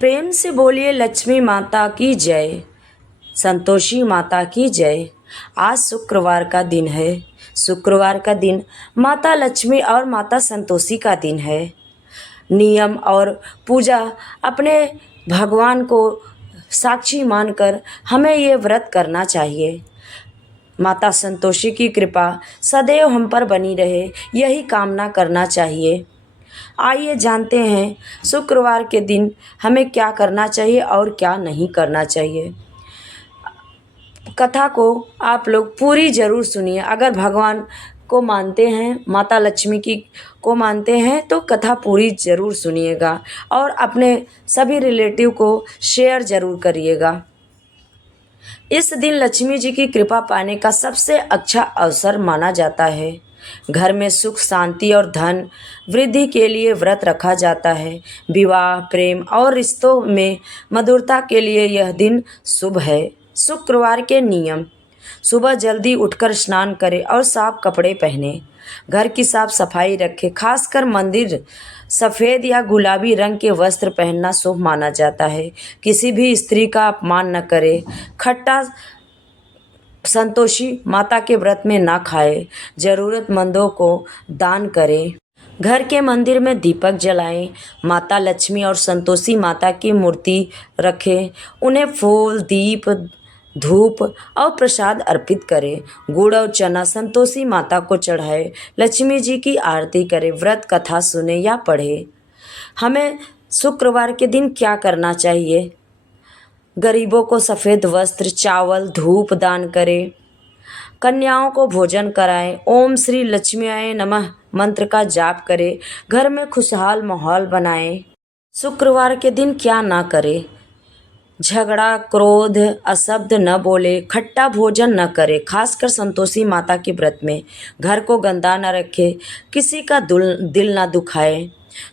प्रेम से बोलिए लक्ष्मी माता की जय, संतोषी माता की जय। आज शुक्रवार का दिन है। शुक्रवार का दिन माता लक्ष्मी और माता संतोषी का दिन है। नियम और पूजा अपने भगवान को साक्षी मानकर हमें ये व्रत करना चाहिए। माता संतोषी की कृपा सदैव हम पर बनी रहे, यही कामना करना चाहिए। आइए जानते हैं शुक्रवार के दिन हमें क्या करना चाहिए और क्या नहीं करना चाहिए। कथा को आप लोग पूरी ज़रूर सुनिए। अगर भगवान को मानते हैं, माता लक्ष्मी की को मानते हैं तो कथा पूरी ज़रूर सुनिएगा और अपने सभी रिलेटिव को शेयर ज़रूर करिएगा। इस दिन लक्ष्मी जी की कृपा पाने का सबसे अच्छा अवसर माना जाता है। घर में सुख शांति और धन वृद्धि के लिए व्रत रखा जाता है। विवाह, प्रेम और रिश्तों में मधुरता के लिए यह दिन शुभ है। शुक्रवार के नियम: सुबह जल्दी उठकर स्नान करें और साफ कपड़े पहने। घर की साफ सफाई रखें, खासकर मंदिर। सफ़ेद या गुलाबी रंग के वस्त्र पहनना शुभ माना जाता है। किसी भी स्त्री का अपमान न करें। खट्टा संतोषी माता के व्रत में ना खाए। ज़रूरतमंदों को दान करें। घर के मंदिर में दीपक जलाएं। माता लक्ष्मी और संतोषी माता की मूर्ति रखें। उन्हें फूल, दीप, धूप और प्रसाद अर्पित करें। गुड़ और चना संतोषी माता को चढ़ाएं। लक्ष्मी जी की आरती करें। व्रत कथा सुने या पढ़े। हमें शुक्रवार के दिन क्या करना चाहिए? गरीबों को सफ़ेद वस्त्र, चावल, धूप दान करें। कन्याओं को भोजन कराएं। ओम श्री लक्ष्मीयाय नमः मंत्र का जाप करें। घर में खुशहाल माहौल बनाएं। शुक्रवार के दिन क्या ना करें? झगड़ा, क्रोध, अशब्द न बोले, खट्टा भोजन न करे, खासकर संतोषी माता के व्रत में। घर को गंदा न रखे, किसी का दिल न दुखाए।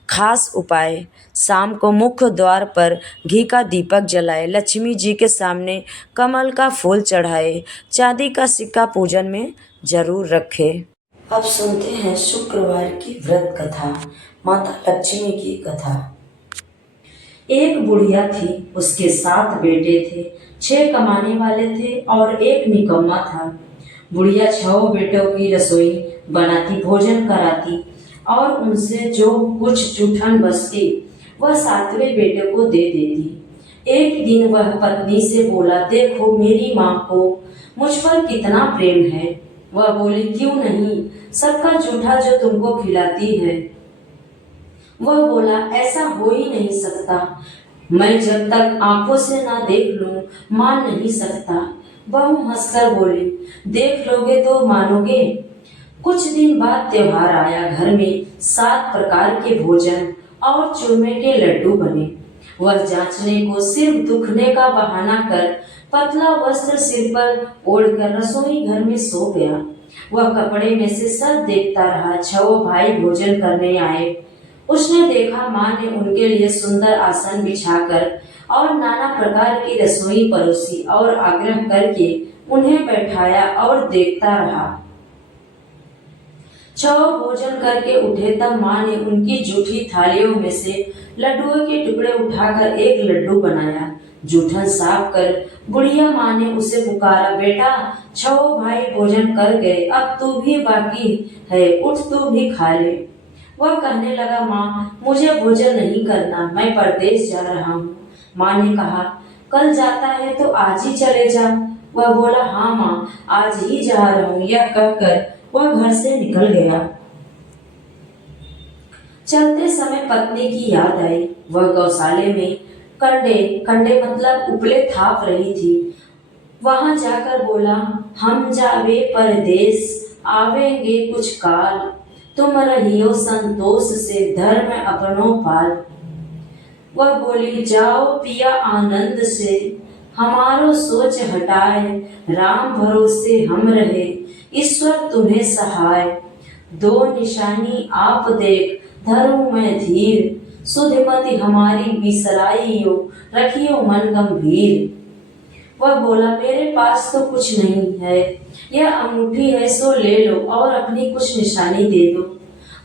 खास उपाय: शाम को मुख्य द्वार पर घी का दीपक जलाए। लक्ष्मी जी के सामने कमल का फूल चढ़ाए। चांदी का सिक्का पूजन में जरूर रखे। अब सुनते हैं शुक्रवार की व्रत कथा, माता लक्ष्मी की कथा। एक बुढ़िया थी, उसके 7 बेटे थे। 6 कमाने वाले थे और एक निकम्मा था। बुढ़िया 6 बेटों की रसोई बनाती, भोजन कराती और उनसे जो कुछ जूठन बचती वह 7वें बेटे को दे देती। एक दिन वह पत्नी से बोला, देखो मेरी माँ को मुझ पर कितना प्रेम है। वह बोली, क्यों नहीं, सबका जूठा जो तुमको खिलाती है। वह बोला, ऐसा हो ही नहीं सकता, मैं जब तक आंखों से ना देख लूं मान नहीं सकता। बहू हंसकर बोली, देख लोगे तो मानोगे। कुछ दिन बाद त्योहार आया। घर में 7 प्रकार के भोजन और चूरमे के लड्डू बने। वह जांचने को सिर्फ दुखने का बहाना कर पतला वस्त्र सिर पर ओढ़कर रसोई घर में सो गया। वह कपड़े में से सब देखता रहा। 6 भाई भोजन करने आए। उसने देखा माँ ने उनके लिए सुंदर आसन बिछाकर और नाना प्रकार की रसोई परोसी और आग्रह करके उन्हें बैठाया और देखता रहा। 6 भोजन करके उठे तब माँ ने उनकी जूठी थालियों में से लड्डुओं के टुकड़े उठाकर एक लड्डू बनाया। जूठन साफ कर बुढ़िया माँ ने उसे पुकारा, बेटा 6 भाई भोजन कर गए, अब तू भी बाकी है, उठ तू भी खा ले। वह कहने लगा, माँ मुझे भोजन नहीं करना, मैं परदेश जा रहा हूँ। माँ ने कहा, कल जाता है तो आज ही चले जा। वह बोला, हाँ माँ आज ही जा रहा हूँ। यह कहकर वह घर से निकल गया। चलते समय पत्नी की याद आई। वह गौशाले में कंडे मतलब उपले थाप रही थी। वहां जाकर बोला, हम जावे परदेश, आवेंगे कुछ काल, तुम रहियो संतोष से धर्म अपनों पाल। वह बोली, जाओ पिया आनंद से, हमारो सोच हटाए, राम भरोसे हम रहे, ईश्वर तुम्हें सहाय। 2 निशानी आप देख, धरूं मैं धीर, सुधमति हमारी बिसराइयो, रखियो मन गंभीर। वह बोला, मेरे पास तो कुछ नहीं है, यह अंगूठी है सो ले लो और अपनी कुछ निशानी दे दो।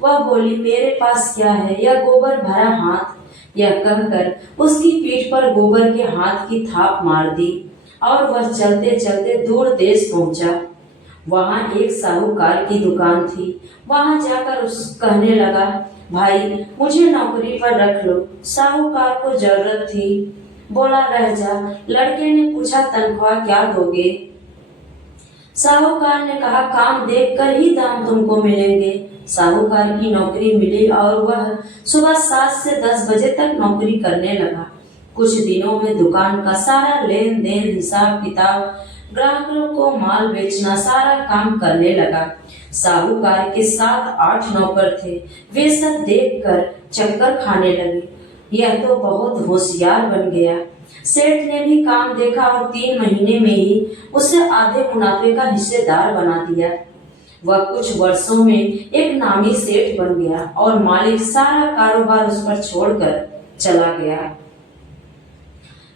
वह बोली, मेरे पास क्या है, यह गोबर भरा हाथ, यह कहकर उसकी पीठ पर गोबर के हाथ की थाप मार दी और वह चलते चलते दूर देश पहुंचा। वहां एक साहूकार की दुकान थी। वहां जाकर उस कहने लगा, भाई मुझे नौकरी पर रख लो। साहूकार को जरूरत थी। बोला, रह जा। लड़के ने पूछा, तनख्वाह क्या दोगे? साहूकार ने कहा, काम देखकर ही दाम तुमको मिलेंगे। साहूकार की नौकरी मिली और वह सुबह 7 से 10 बजे तक नौकरी करने लगा। कुछ दिनों में दुकान का सारा लेन देन, हिसाब किताब, ग्राहकों को माल बेचना, सारा काम करने लगा। साहूकार के 7-8 नौकर थे। वे सब देखकर चक्कर खाने लगे। यह तो बहुत होशियार बन गया। सेठ ने भी काम देखा और 3 महीने में ही उसे आधे मुनाफे का हिस्सेदार बना दिया। वह कुछ वर्षों में एक नामी सेठ बन गया और मालिक सारा कारोबार उस पर छोड़कर चला गया।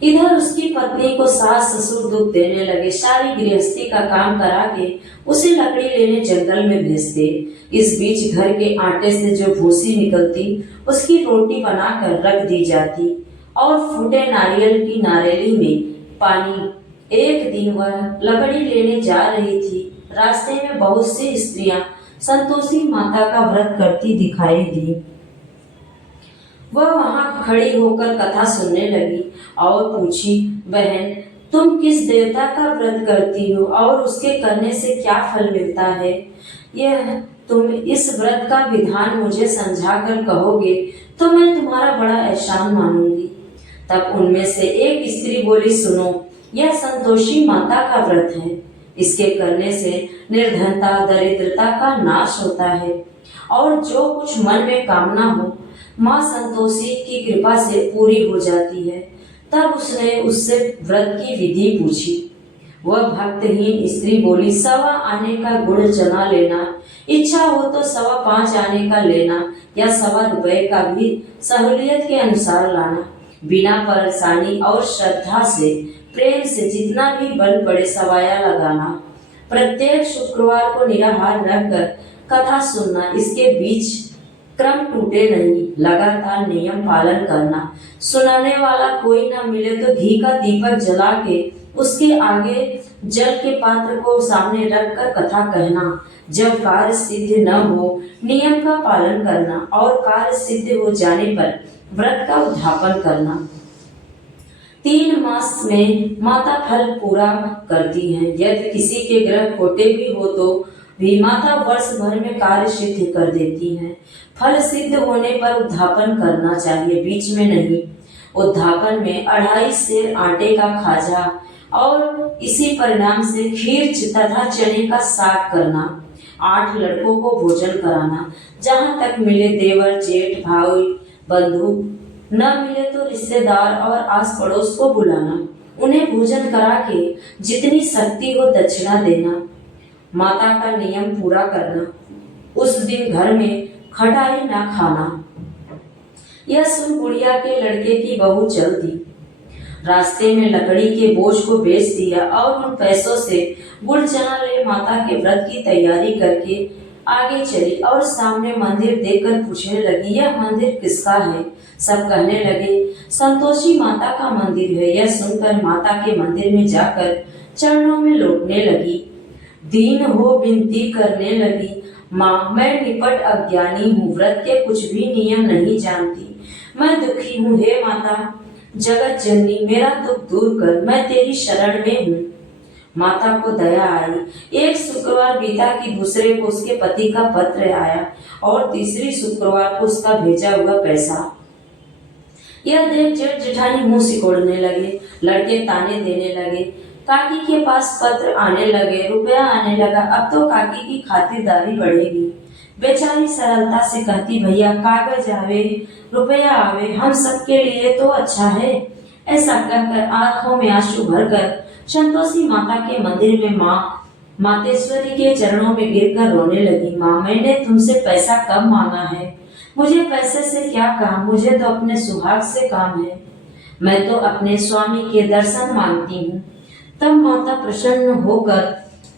इधर उसकी पत्नी को सास ससुर दुख देने लगे। सारी गृहस्थी का काम करा के उसे लकड़ी लेने जंगल में भेजते। इस बीच घर के आटे से जो भूसी निकलती उसकी रोटी बनाकर रख दी जाती और फूटे नारियल की नारेली में पानी। एक दिन वह लकड़ी लेने जा रही थी। रास्ते में बहुत सी स्त्रियां संतोषी माता का व्रत करती दिखाई दी। वह वहां खड़ी होकर कथा सुनने लगी और पूछी, बहन तुम किस देवता का व्रत करती हो और उसके करने से क्या फल मिलता है? यह तुम इस व्रत का विधान मुझे समझा कर कहोगे तो मैं तुम्हारा बड़ा एहसान मानूंगी। तब उनमें से एक स्त्री बोली, सुनो, यह संतोषी माता का व्रत है। इसके करने से निर्धनता, दरिद्रता का नाश होता है और जो कुछ मन में कामना हो माँ संतोषी की कृपा से पूरी हो जाती है। तब उसने उससे व्रत की विधि पूछी। वह भक्तहीन स्त्री बोली, 1.25 आने का गुड़ चना लेना, इच्छा हो तो 5.25 आने का लेना या 1.25 रुपए का भी सहूलियत के अनुसार लाना। बिना परेशानी और श्रद्धा से, प्रेम से जितना भी बल पड़े सवाया लगाना। प्रत्येक शुक्रवार को निराहार रहकर कथा सुनना। इसके बीच क्रम टूटे नहीं, लगातार नियम पालन करना। सुनाने वाला कोई न मिले तो घी का दीपक जला के उसके आगे जल के पात्र को सामने रखकर कथा कहना। जब कार्य सिद्ध न हो नियम का पालन करना और कार्य सिद्ध हो जाने पर व्रत का उद्यापन करना। 3 मास में माता फल पूरा करती है। यदि किसी के ग्रह खोटे भी हो तो भी माता वर्ष भर में कार्य सिद्ध कर देती है। फल सिद्ध होने पर उद्यापन करना चाहिए, बीच में नहीं। उद्यापन में 2.5 सेर आटे का खाजा और इसी परिणाम से खीर तथा चने का साग करना। 8 लड़कों को भोजन कराना। जहाँ तक मिले देवर, जेठ, भाई, बंधु, न मिले तो रिश्तेदार और आस पड़ोस को बुलाना। उन्हें भोजन करा के जितनी शक्ति हो दक्षिणा देना। माता का नियम पूरा करना। उस दिन घर में खटाई न खाना। यह सुन बुढ़िया के लड़के की बहू चल दी। रास्ते में लकड़ी के बोझ को बेच दिया और उन पैसों से गुड़ चना ले माता के व्रत की तैयारी करके आगे चली और सामने मंदिर देखकर पूछने लगी, यह मंदिर किसका है? सब कहने लगे, संतोषी माता का मंदिर है। यह सुनकर माता के मंदिर में जाकर चरणों में लौटने लगी। दीन हो विनती करने लगी, माँ मैं निपट अज्ञानी हूँ, व्रत के कुछ भी नियम नहीं जानती। मैं दुखी हूँ, हे माता जगत जननी मेरा दुख दूर कर, मैं तेरी शरण में हूँ। माता को दया आई। एक शुक्रवार बीता कि दूसरे को उसके पति का पत्र आया और तीसरी शुक्रवार को उसका भेजा हुआ पैसा। यह देख जेठ जेठानी मुंह सिकोड़ने लगे। लड़के ताने देने लगे। काकी के पास पत्र आने लगे, रुपया आने लगा। अब तो काकी की खातिरदारी बढ़ेगी। बेचारी सरलता से कहती, भैया कागज आवे, रुपया आवे, हम सबके लिए तो अच्छा है। ऐसा कहकर आंखों में आंसू भरकर संतोषी माता के मंदिर में मातेश्वरी के चरणों में गिरकर रोने लगी। माँ मैंने तुमसे पैसा कम मांगा है, मुझे पैसे से क्या काम, मुझे तो अपने सुहाग से काम है। मैं तो अपने स्वामी के दर्शन मांगती हूँ। तब माता प्रसन्न होकर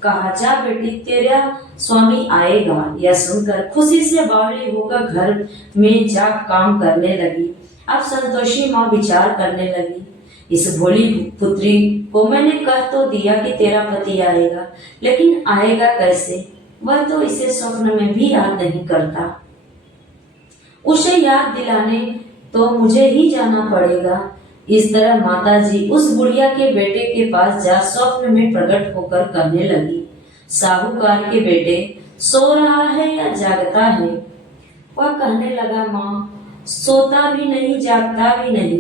कहा, जा बेटी तेरा स्वामी आएगा। यह सुनकर खुशी से बावली होकर घर में जा काम करने लगी। अब संतोषी माँ विचार करने लगी, इस भोली पुत्री को मैंने कह तो दिया कि तेरा पति आएगा, लेकिन आएगा कैसे? वह तो इसे स्वप्न में भी याद नहीं करता। उसे याद दिलाने तो मुझे ही जाना पड़ेगा। इस तरह माताजी उस बुढ़िया के बेटे के पास जा स्वप्न में प्रकट होकर कहने लगी, साहूकार के बेटे, सो रहा है या जागता है? वह कहने लगा, माँ, सोता भी नहीं जागता भी नहीं।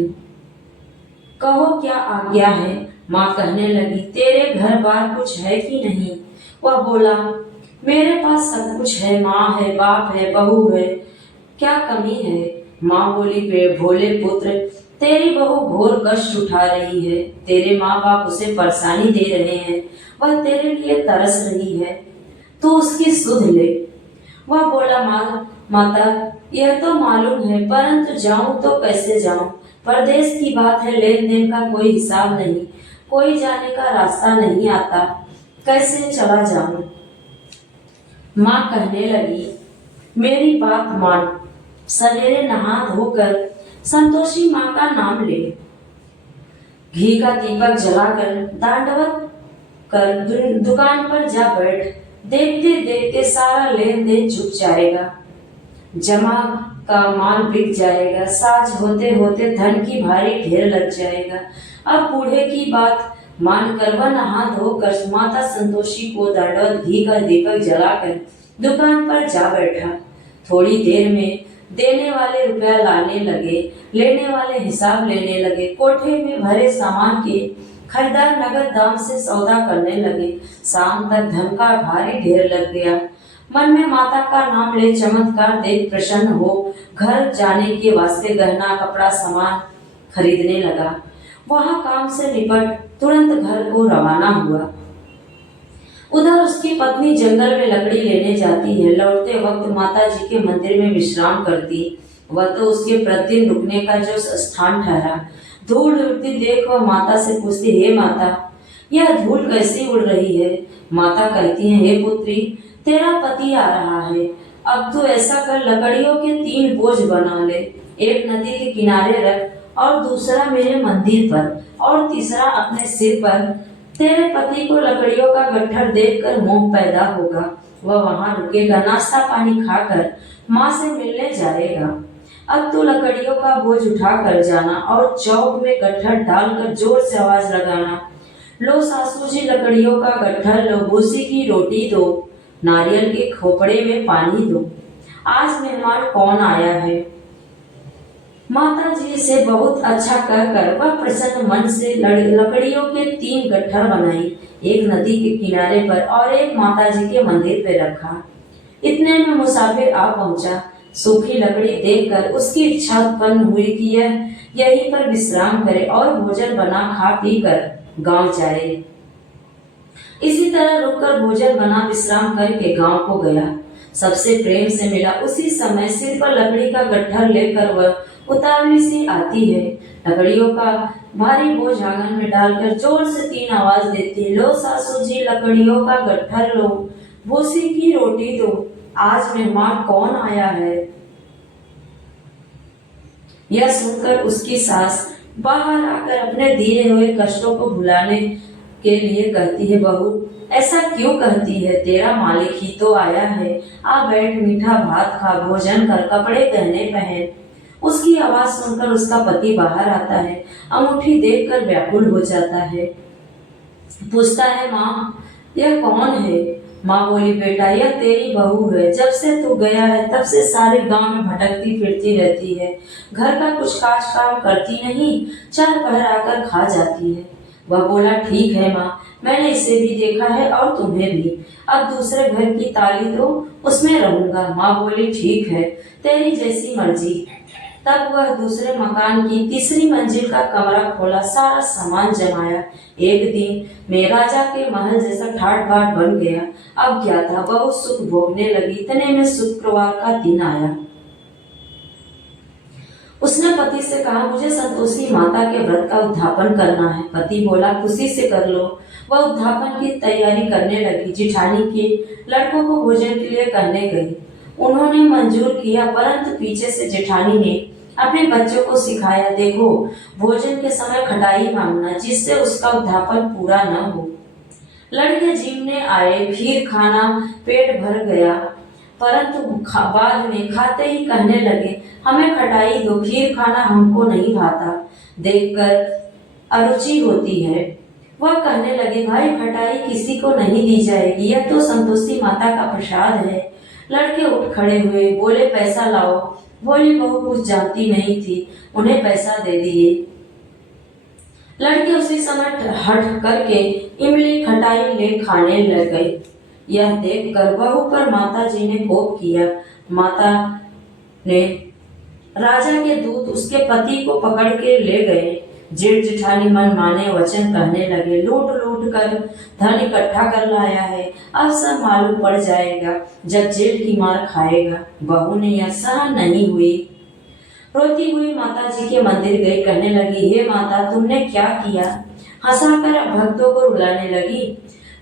कहो क्या आज्ञा है? माँ कहने लगी, तेरे घर बार कुछ है कि नहीं? वह बोला, मेरे पास सब कुछ है, माँ है, बाप है, बहू है, क्या कमी है? माँ बोली, भोले पुत्र, तेरी बहू घोर कष्ट उठा रही है, तेरे माँ बाप उसे परेशानी दे रहे हैं, वह तेरे लिए तरस रही है, तू उसकी सुध ले। वह बोला, माता, यह तो मालूम है, परंतु जाऊं तो कैसे जाऊं? परदेश की बात है, लेन देन का कोई हिसाब नहीं, कोई जाने का रास्ता नहीं आता, कैसे चला जाऊं? माँ कहने लगी, मेरी बात मान, सवेरे नहा धोकर संतोषी माँ का नाम ले, घी का दीपक जलाकर दांडवत कर दुकान पर जा बैठ, देखते देखते सारा लेन देन चुक जाएगा, जमा का माल बिक जाएगा, साज होते होते धन की भारी ढेर लग जाएगा। अब बूढ़े की बात मानकर वह नहा धोकर माता संतोषी को दंडवत घी का दीपक जलाकर दुकान पर जा बैठा। थोड़ी देर में देने वाले रुपया लाने लगे, लेने वाले हिसाब लेने लगे, कोठे में भरे सामान के खरीदार नगद दाम से सौदा करने लगे। शाम तक धन का भारी ढेर लग गया। मन में माता का नाम ले चमत्कार देख प्रसन्न हो घर जाने के वास्ते गहना कपड़ा सामान खरीदने लगा। वहां काम से निपट तुरंत घर को रवाना हुआ। उधर उसकी पत्नी जंगल में लकड़ी लेने जाती है। लौटते वक्त माता जी के मंदिर में विश्राम करती। वह तो उसके प्रतिदिन रुकने का जो स्थान ठहरा। धूल उड़ती देख वह माता से पूछती, हे माता, यह धूल कैसी उड़ रही है? माता कहती है, हे पुत्री, तेरा पति आ रहा है, अब तू ऐसा कर, लकड़ियों के 3 बोझ बना ले, एक नदी के किनारे रख और दूसरा मेरे मंदिर पर और तीसरा अपने सिर पर। तेरे पति को लकड़ियों का गट्ठर देखकर मोह पैदा होगा, वह वहां रुकेगा, नाश्ता पानी खाकर माँ से मिलने जाएगा। अब तू लकड़ियों का बोझ उठा कर जाना और चौक में गट्ठर डालकर जोर से आवाज लगाना, लो सासू जी लकड़ियों का गट्ठर लो, भूसी की रोटी दो, नारियल के खोपड़े में पानी दो, आज मेहमान कौन आया है। माता जी से बहुत अच्छा कहकर वह प्रसन्न मन से लकड़ियों के 3 गट्ठर बनाई, एक नदी के किनारे पर और एक माता जी के मंदिर पे रखा। इतने में मुसाफिर आ पहुंचा। सूखी लकड़ी देखकर उसकी इच्छा उत्पन्न हुई कि यह यहीं पर विश्राम करे और भोजन बना खा पी कर गाँव जाए। इसी तरह रुककर भोजन बना विश्राम करके गांव को गया। सबसे प्रेम से मिला। उसी समय सिर पर लकड़ी का गट्ठर लेकर वह उतावली सी आती है। लकड़ियों का भारी बोझ आंगन में डालकर जोर से 3 आवाज देती, लो सासू जी लकड़ियों का गट्ठर लो, भूसी की रोटी दो, आज मेहमान कौन आया है। यह सुनकर उसकी सास बाहर आकर अपने दिए हुए कष्टों को भुलाने के लिए कहती है, बहू ऐसा क्यों कहती है, तेरा मालिक ही तो आया है, आ बैठ, मीठा भात खा, भोजन कर, कपड़े गहने पहन। उसकी आवाज सुनकर उसका पति बाहर आता है। अंगूठी देखकर व्याकुल हो जाता है। पूछता है, माँ यह कौन है? माँ बोली, बेटा यह तेरी बहू है, जब से तू गया है तब से सारे गांव में भटकती फिरती रहती है, घर का कुछ काज काम करती नहीं, 4 पहर आकर खा जाती है। वह बोला, ठीक है माँ, मैंने इसे भी देखा है और तुम्हें भी, अब दूसरे घर की ताली दो, उसमें रहूंगा। माँ बोली, ठीक है, तेरी जैसी मर्जी। तब वह दूसरे मकान की 3री मंजिल का कमरा खोला, सारा सामान जमाया। एक दिन में राजा के महल जैसा ठाट बाट बन गया। अब क्या था, बहुत सुख भोगने लगी। इतने में शुक्रवार का दिन आया। उसने पति से कहा, मुझे संतोषी माता के व्रत का उद्यापन करना है। पति बोला, खुशी से कर लो। वह उद्यापन की तैयारी करने लगी। जिठानी के लड़कों को भोजन के लिए कहने गई। उन्होंने मंजूर किया, परंतु पीछे से जेठानी ने अपने बच्चों को सिखाया, देखो भोजन के समय खटाई मांगना, जिससे उसका उद्यापन पूरा न हो। लड़के जीमने आए, फिर खाना पेट भर गया, परंतु बाद में खाते ही कहने लगे, हमें खटाई दो, खीर खाना हमको नहीं भाता, देखकर अरुचि होती है। वह कहने लगे, भाई खटाई किसी को नहीं दी जाएगी, यह तो संतोषी माता का प्रसाद है। लड़के उठ खड़े हुए, बोले पैसा लाओ। भोली बहू कुछ जानती नहीं थी, उन्हें पैसा दे दिए। लड़के उसी समय हट करके इमली खटाई ले खाने लग गए। यह देखकर बहू पर माता जी ने कोप किया। माता ने राजा के दूत उसके पति को पकड़ के ले गए। जेठ जेठानी मन माने वचन कहने लगे, लूट लूट कर धन इकट्ठा कर लाया है, अब सब मालूम पड़ जाएगा जब जेल की मार खाएगा। बहू ने यह सहन नहीं हुई, रोती हुई माता जी के मंदिर गई, कहने लगी, हे माता तुमने क्या किया? हंसाकर भक्तों को रुलाने लगी।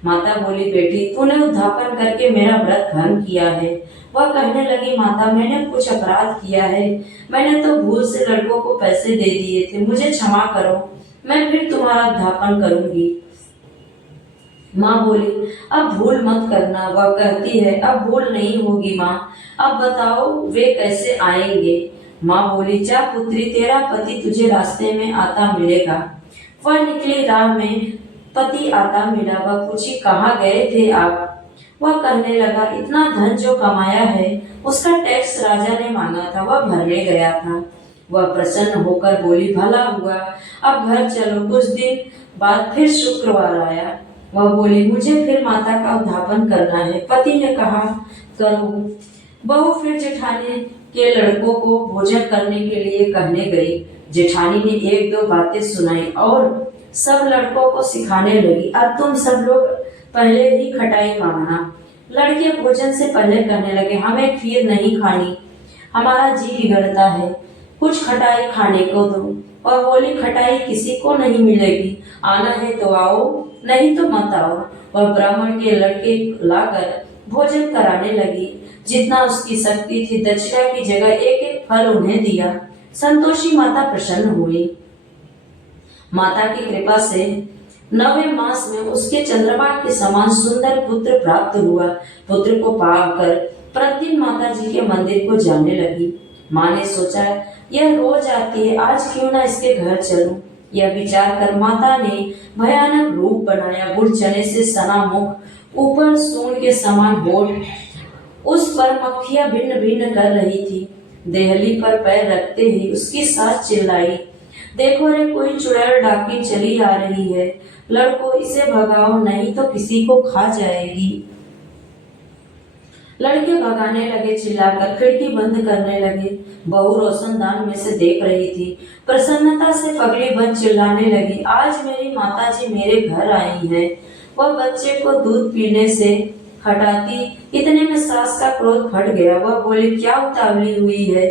माता बोली, बेटी तूने उद्यापन करके मेरा व्रत भंग किया है। वह कहने लगी, माता मैंने कुछ अपराध किया है, मैंने तो भूल से लड़कों को पैसे दे दिए थे, मुझे क्षमा करो, मैं फिर तुम्हारा उद्यापन करूंगी। माँ बोली, अब भूल मत करना। वह कहती है, अब भूल नहीं होगी माँ, अब बताओ वे कैसे आएंगे? माँ बोली, जा पुत्री, तेरा पति तुझे रास्ते में आता मिलेगा। वह निकली, राह में पति आता मिला। वह पूछी, कहाँ गए थे आप? वह कहने लगा, इतना धन जो कमाया है उसका टैक्स राजा ने मांगा था, वह भरने गया था। वह प्रसन्न होकर बोली, भला हुआ, अब घर चलो। कुछ दिन बाद फिर शुक्रवार आया। वह बोली, मुझे फिर माता का उद्यापन करना है। पति ने कहा, करो। बहू फिर जेठानी के लड़कों को भोजन करने के लिए कहने गई। जेठानी ने एक दो बातें सुनाई और सब लड़कों को सिखाने लगी, अब तुम सब लोग पहले ही खटाई मांगना। लड़के भोजन से पहले कहने लगे, हमें खीर नहीं खानी, हमारा जी बिगड़ता है, कुछ खटाई खाने को दो। और बोली, खटाई किसी को नहीं मिलेगी, आना है तो आओ, नहीं तो मत आओ। और ब्राह्मण के लड़के लाकर भोजन कराने लगी। जितना उसकी शक्ति थी, दक्षिणा की जगह एक एक फल उन्हें दिया। संतोषी माता प्रसन्न हुई। माता की कृपा से 9वें मास में उसके चंद्रमा के समान सुंदर पुत्र प्राप्त हुआ। पुत्र को पाकर प्रतिदिन माता जी के मंदिर को जाने लगी। माँ ने सोचा, यह रोज आती है, आज क्यों ना इसके घर चलूं। यह विचार कर माता ने भयानक रूप बनाया। गुड़ चने से सना मुख, ऊपर सूंड के समान होठ, उस पर मक्खियां भिन्न भिन्न कर रही थी। देहली पर पैर रखते ही उसकी सास चिल्लाई, देखो रे, कोई चुड़ैल डाकी चली आ रही है, लड़को इसे भगाओ, नहीं तो किसी को खा जाएगी। लड़के भगाने लगे, चिल्लाकर खिड़की बंद करने लगे। बहू रोशनदान में से देख रही थी। प्रसन्नता से पगड़ी बन चिल्लाने लगी, आज मेरी माताजी मेरे घर आई है। वह बच्चे को दूध पीने से हटाती, इतने में सास का क्रोध फट गया। वह बोली, क्या उतावली हुई है?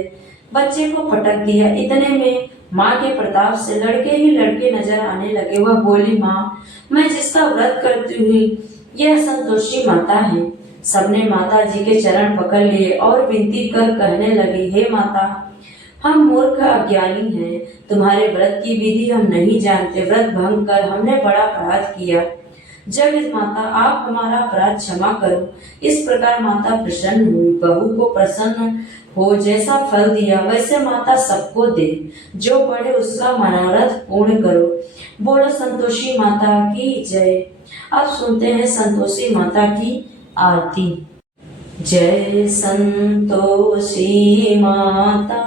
बच्चे को फटक दिया। इतने में माँ के प्रताप से लड़के ही लड़के नजर आने लगे। वह बोली, माँ, मैं जिसका व्रत करती हुई यह संतोषी माता है। सबने माता जी के चरण पकड़ लिए और विनती कर कहने लगी, हे माता, हम मूर्ख अज्ञानी हैं, तुम्हारे व्रत की विधि हम नहीं जानते, व्रत भंग कर हमने बड़ा अपराध किया। जगत माता, आप हमारा अपराध क्षमा करो। इस प्रकार माता प्रसन्न हुई। बहू को प्रसन्न हो जैसा फल दिया वैसे माता सबको दे, जो पढ़े उसका मनोरथ पूर्ण करो। बोलो संतोषी माता की जय। अब सुनते हैं संतोषी माता की आरती। जय संतोषी माता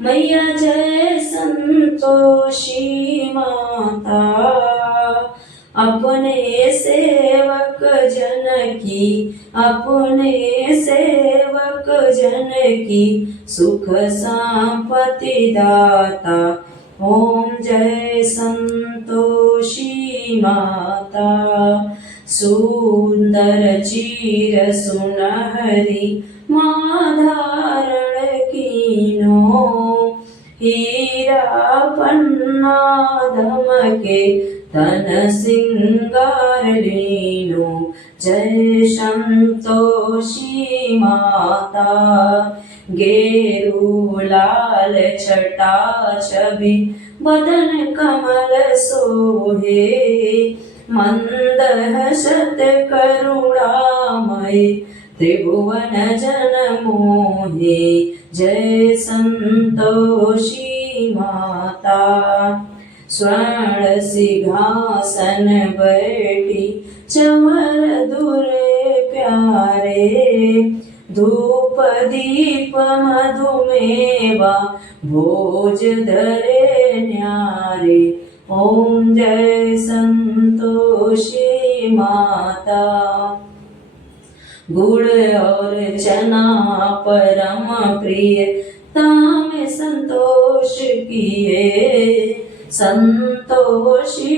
मैया, जय संतोषी माता, अपने सेवक जन की, अपने सेवक जन की सुख संपत्ति दाता। ओम जय संतोषी माता। सुंदर चीर सुनहरी माँ धारण कीनो, हीरा पन्ना धमके तन सिंगार लीनो। जय संतोषी माता, गेरू लाल छटा छवि बदन कमल सोहे मंद हसत करुणामय त्रिभुवन जन मोहे जय संतोषी माता। स्वर्ण सिंहासन बैठी चंवर दुरे प्यारे धूप दीप मधुमेवा भोज धरे न्यारे। ओम जय संतोषी माता। गुड़ और चना परम प्रिय ताम संतोष किए संतोषी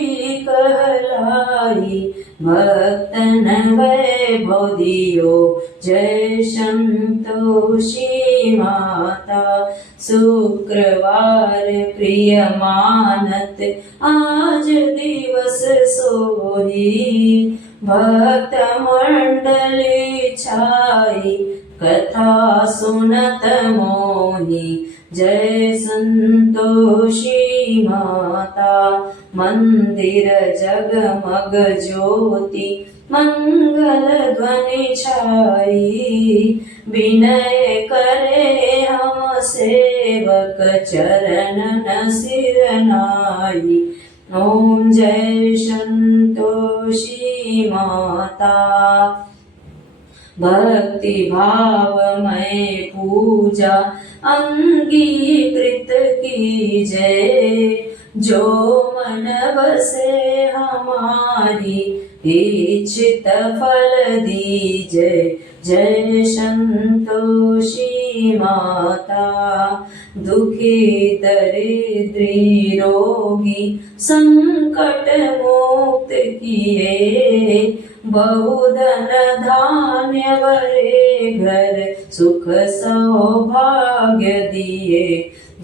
कहलाई भक्तन वैभव दियो जय संतोषी माता। शुक्रवार प्रिय मानत आज दिवस सोही भक्त मंडली छाई कथा सुनत मोही जय संतोषी माता। मंदिर जगमग ज्योति मंगल ध्वनि छाई विनय करे हम सेवक चरणन सिर नाई। ओम जय संतोषी माता। भक्ति भावमय पूजा अंगीकृत कीजय जो मन बसे हमारी इच्छित फल दीजय जय संतोषी माता। दुखी दरिद्री रोगी संकट मुक्त किए बहुधन धान्य भरे घर सुख सौभाग्य दिए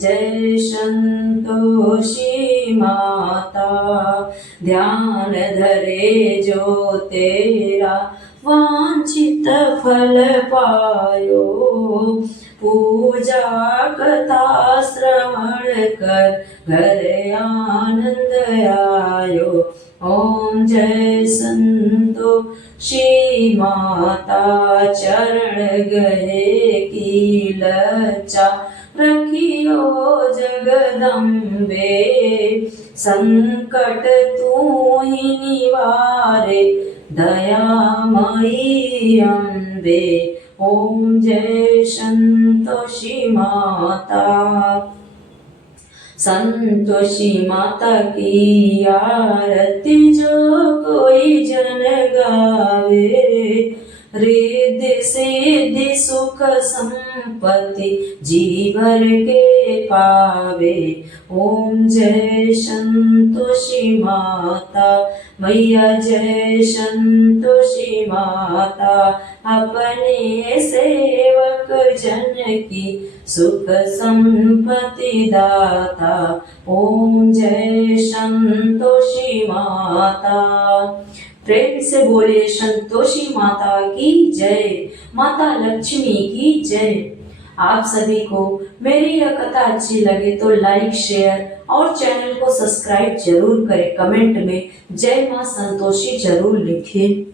जय संतोषी माता। ध्यान धरे जो तेरा वांछित फल पायो पूजा कथा श्रवण कर घर आनंद आयो। ओम जय संतोषी माता। चरण गए की लज्जा रखियो जगदम्बे संकट तू ही निवारे दयामयी अम्बे। ओम जय संतोषी माता। संतोषी माता की आरती जो कोई जन गावे रिद्धि सिद्धि सुख संपत्ति जी भर के पावे। ओम जय संतोषी माता। मैया जय संतोषी माता। अपने सेवक जन की सुख संपत्ति दाता। ओम जय संतोषी माता। प्रेम से बोले संतोषी माता की जय। माता लक्ष्मी की जय। आप सभी को मेरी यह कथा अच्छी लगे तो लाइक शेयर और चैनल को सब्सक्राइब जरूर करें। कमेंट में जय मां संतोषी जरूर लिखें।